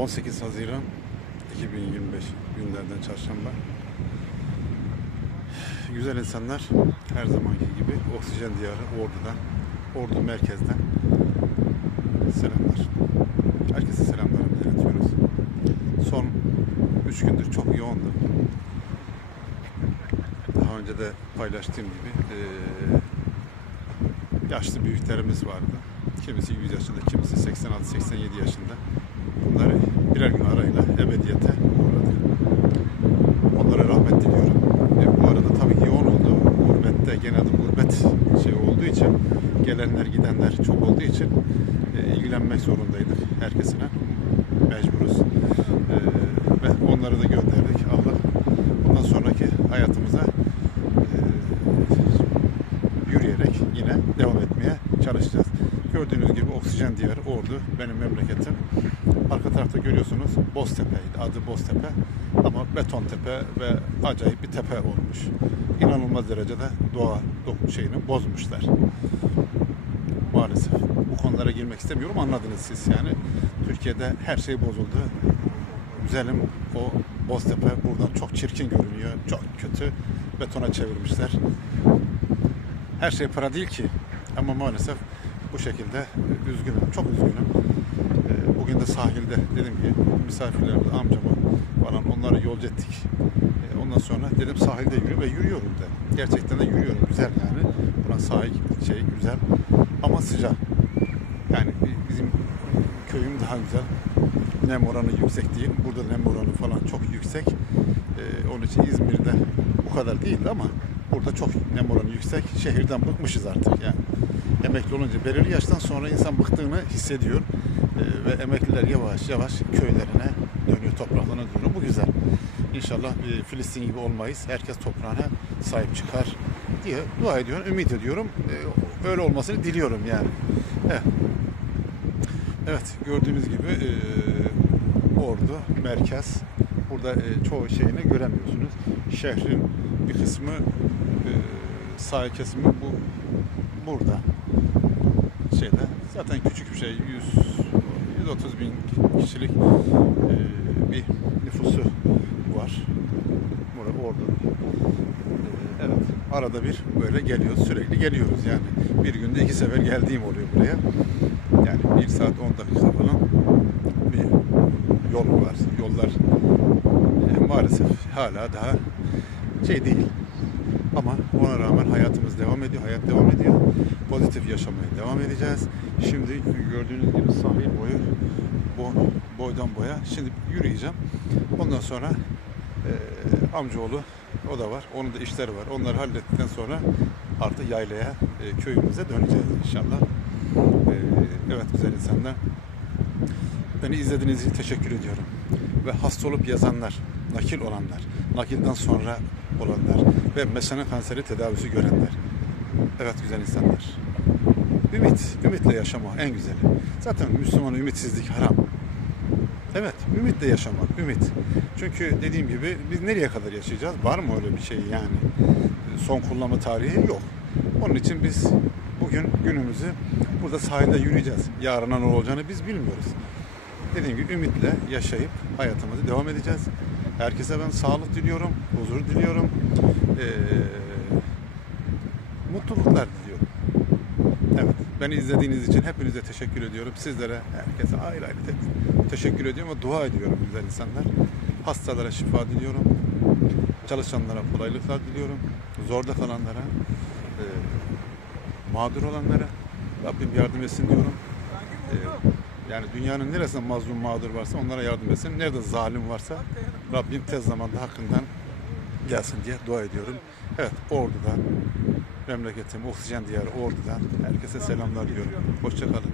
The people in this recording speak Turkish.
18 Haziran 2025 günlerden çarşamba. Güzel insanlar her zamanki gibi oksijen diyarı Ordu'dan, Ordu merkezden selamlar. Herkese selamlarımızı iletiyoruz. Son 3 gündür çok yoğundu. Daha önce de paylaştığım gibi yaşlı büyüklerimiz vardı. Kimisi 100 yaşında, kimisi 86-87 yaşında. Bunları birer gün arayla ebediyete uğradık. Onlara rahmet diliyorum. E, bu arada tabii ki yoğun oldu. Gurbette genelde gurbet şey olduğu için gelenler gidenler çok olduğu için e, ilgilenmek zorundaydık herkesine. Mecburuz. E, ve onları da gönderdik. Allah bundan sonraki hayatımıza e, yürüyerek yine devam etmeye çalışacağız. Gördüğünüz gibi oksijen diyarı Ordu benim memleketim. Arka tarafta görüyorsunuz Boztepe'ydi. Adı Boztepe ama beton tepe ve acayip bir tepe olmuş. İnanılmaz derecede doğa şeyini bozmuşlar. Maalesef. Bu konulara girmek istemiyorum. Anladınız siz yani. Türkiye'de her şey bozuldu. Güzelim o Boztepe buradan çok çirkin görünüyor. Çok kötü. Betona çevirmişler. Her şey para değil ki. Ama maalesef bu şekilde e, üzgünüm. Çok üzgünüm. E, Bugün de sahilde dedim ki misafirlerimiz amcamı falan onları yolcu ettik. E, Ondan sonra dedim sahilde yürü ve yürüyorum da. Gerçekten de yürüyorum. Güzel yani. Buranın sahil şey güzel. Ama sıcak. Yani bi- bizim köyüm daha güzel. Nem oranı yüksek değil. Burada nem oranı falan çok yüksek. Onun için İzmir'de bu kadar değildi ama burada çok nem oranı yüksek. Şehirden bıkmışız artık yani. Emekli olunca belirli yaştan sonra insan bıktığını hissediyor. Ee, ve emekliler yavaş yavaş köylerine dönüyor, topraklarına dönüyor. Bu güzel. İnşallah e, Filistin gibi olmayız. Herkes toprağına sahip çıkar diye dua ediyorum, ümit ediyorum. Ee, öyle olmasını diliyorum yani. Evet. Evet gördüğünüz gibi e, Ordu merkez. Burada e, çoğu şeyini göremiyorsunuz. Şehrin bir kısmı e, sahil kesimi bu burada şeyde zaten küçük bir şey 100 130 bin kişilik e, bir nüfusu var. Burada Ordu. E, evet arada bir böyle geliyoruz sürekli geliyoruz yani bir günde iki sefer geldiğim oluyor buraya. Yani 1 saat 10 dakika falan bir yol var. Yollar e, maalesef hala daha şey değil. Ama ona rağmen hayatımız devam ediyor. Hayat devam ediyor. Pozitif yaşamaya devam edeceğiz. Şimdi gördüğünüz gibi sahil boyu bu boydan boya. Şimdi yürüyeceğim. Ondan sonra e, amcaoğlu o da var. Onun da işleri var. Onları hallettikten sonra artık yaylaya, e, köyümüze döneceğiz inşallah. Ee, Evet güzel insanlar. Beni izlediğiniz için teşekkür ediyorum. Ve hasta olup yazanlar, nakil olanlar, nakilden sonra olanlar ve mesane kanseri tedavisi görenler. Evet güzel insanlar. Ümit, ümitle yaşama en güzeli. Zaten Müslüman ümitsizlik haram. Evet, ümitle yaşamak, ümit. Çünkü dediğim gibi biz nereye kadar yaşayacağız? Var mı öyle bir şey yani? Son kullanma tarihi yok. Onun için biz bugün günümüzü burada sahilde yürüyeceğiz. Yarına ne olacağını biz bilmiyoruz. Dediğim gibi ümitle yaşayıp hayatımızı devam edeceğiz. Herkese ben sağlık diliyorum, huzur diliyorum. Ee, mutluluklar diliyorum. Evet, beni izlediğiniz için hepinize teşekkür ediyorum. Sizlere, herkese ayrı ayrı te- teşekkür ediyorum ve dua ediyorum güzel insanlar. Hastalara şifa diliyorum. Çalışanlara kolaylıklar diliyorum. Zorda kalanlara, e, mağdur olanlara Rabbim yardım etsin diyorum. E, yani dünyanın neresinde mazlum mağdur varsa onlara yardım etsin. Nerede zalim varsa Rabbim tez zamanda hakkından gelsin diye dua ediyorum. Evet Ordu'dan memleketim oksijen diyarı Ordu'dan herkese selamlar diyorum. Hoşçakalın.